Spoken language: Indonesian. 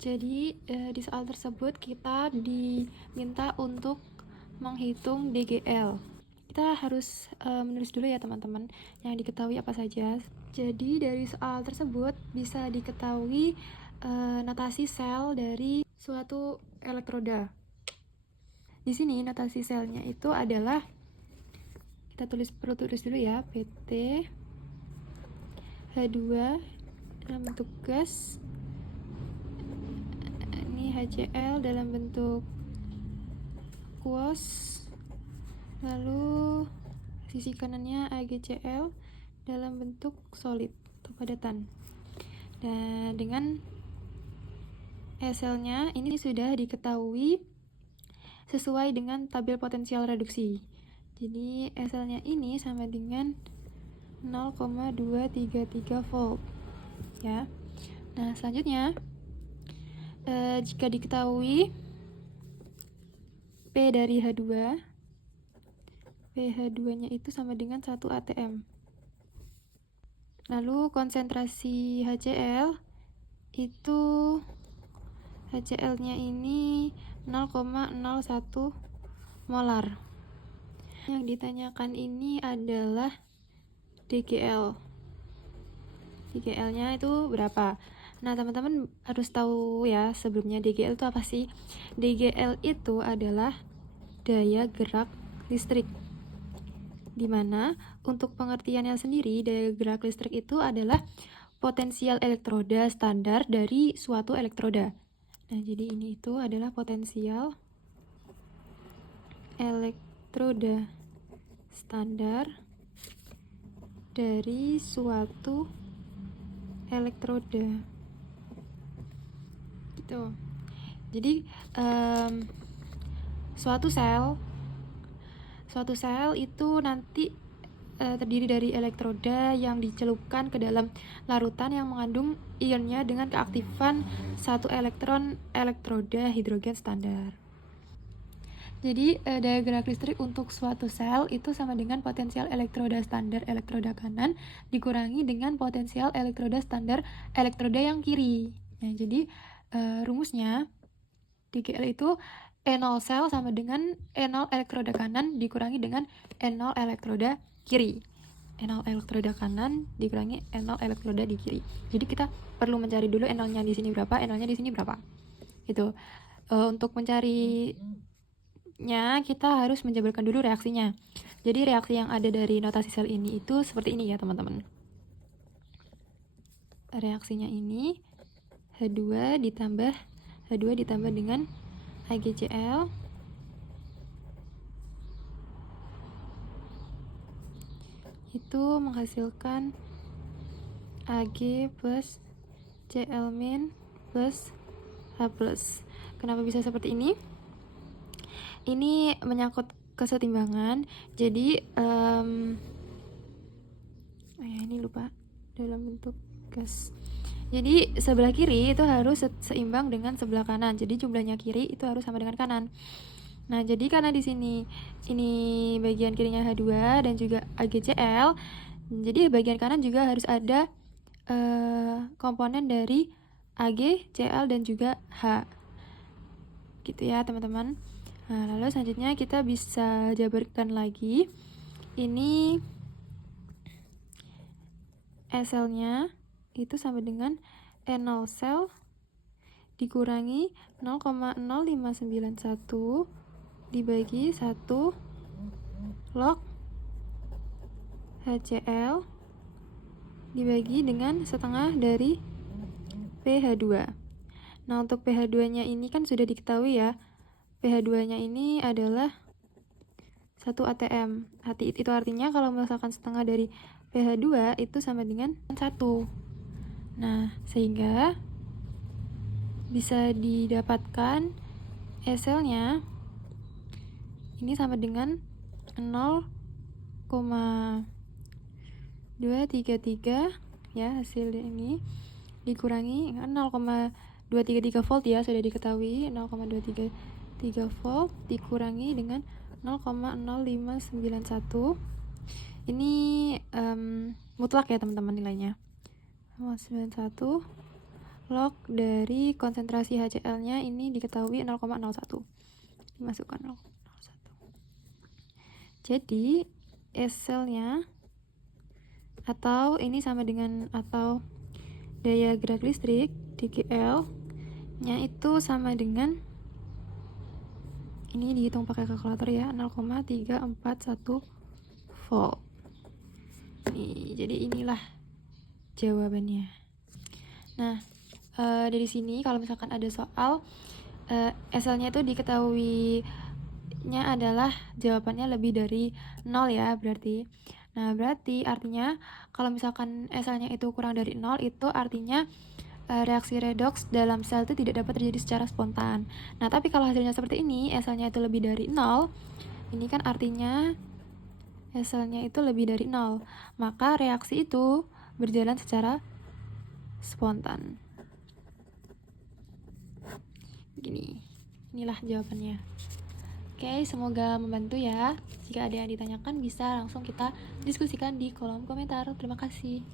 Jadi di soal tersebut kita diminta untuk menghitung DGL. Kita harus menulis dulu ya teman-teman yang diketahui apa saja. Jadi dari soal tersebut bisa diketahui notasi sel dari suatu elektroda. Di sini notasi selnya itu adalah, kita perlu tulis dulu ya, PT H2 dalam bentuk gas, ini HCl dalam bentuk aqueous, lalu sisi kanannya AgCl dalam bentuk solid atau padatan. Dan dengan SL-nya ini sudah diketahui sesuai dengan tabel potensial reduksi. Jadi SL-nya ini sama dengan 0,233 volt ya. Nah, selanjutnya jika diketahui P dari H2, PH2-nya itu sama dengan 1 atm. Lalu konsentrasi HCl itu, HCl-nya ini 0,01 molar. Yang ditanyakan ini adalah DGL. DGL-nya itu berapa? Nah, teman-teman harus tahu ya sebelumnya DGL itu apa sih? DGL itu adalah daya gerak listrik. Dimana untuk pengertiannya sendiri, daya gerak listrik itu adalah potensial elektroda standar dari suatu elektroda. Nah, jadi ini itu adalah potensial elektroda standar dari suatu elektroda gitu. Jadi suatu sel itu nanti terdiri dari elektroda yang dicelupkan ke dalam larutan yang mengandung ionnya dengan keaktifan 1 elektron elektroda hidrogen standar. Jadi daya gerak listrik untuk suatu sel itu sama dengan potensial elektroda standar elektroda kanan dikurangi dengan potensial elektroda standar elektroda yang kiri. Nah, jadi rumusnya DGL itu E0 sel sama dengan E0 elektroda kanan dikurangi dengan E0 elektroda kiri. E0 elektroda kanan dikurangi E0 elektroda di kiri. Jadi kita perlu mencari dulu E0-nya di sini berapa, E0-nya di sini berapa. Itu untuk mencari kita harus menjabarkan dulu reaksinya. Jadi reaksi yang ada dari notasi sel ini itu seperti ini ya teman-teman. Reaksinya ini H2 ditambah dengan AgCl itu menghasilkan Ag plus Cl min plus H plus. Kenapa bisa seperti ini? Ini menyangkut kesetimbangan. Jadi ini lupa dalam bentuk gas. Jadi sebelah kiri itu harus seimbang dengan sebelah kanan. Jadi jumlahnya kiri itu harus sama dengan kanan. Nah, jadi karena di sini ini bagian kirinya H2 dan juga AgCl, jadi bagian kanan juga harus ada komponen dari Ag, Cl dan juga H. Gitu ya, teman-teman. Nah, lalu selanjutnya kita bisa jabarkan lagi. Ini SL-nya itu sama dengan E0 sel dikurangi 0,0591 dibagi 1 log HCl dibagi dengan setengah dari pH2. Nah, untuk pH2-nya ini kan sudah diketahui ya. pH2-nya ini adalah 1 atm. Itu artinya kalau misalkan setengah dari pH2 itu sama dengan 1. Nah, sehingga bisa didapatkan SL-nya ini sama dengan 0,233 ya, hasil ini dikurangi 0,233 volt ya, sudah diketahui 0,233 volt dikurangi dengan 0,0591. Ini mutlak ya teman-teman nilainya. 0,91 log dari konsentrasi HCl-nya ini diketahui 0,01. Dimasukkan 0,01. Jadi S-cell-nya atau ini sama dengan atau daya gerak listrik dGl-nya itu sama dengan, ini dihitung pakai kalkulator ya, 0,341 volt. Nih, jadi inilah jawabannya. Nah, dari sini kalau misalkan ada soal SL-nya itu diketahuinya adalah jawabannya lebih dari 0 ya berarti. Nah, berarti artinya kalau misalkan SL-nya itu kurang dari 0, itu artinya reaksi redoks dalam sel itu tidak dapat terjadi secara spontan. Nah, tapi kalau hasilnya seperti ini, SL-nya itu lebih dari 0, ini kan artinya SL-nya itu lebih dari 0. Maka reaksi itu berjalan secara spontan. Gini, inilah jawabannya. Oke, semoga membantu ya. Jika ada yang ditanyakan bisa langsung kita diskusikan di kolom komentar. Terima kasih.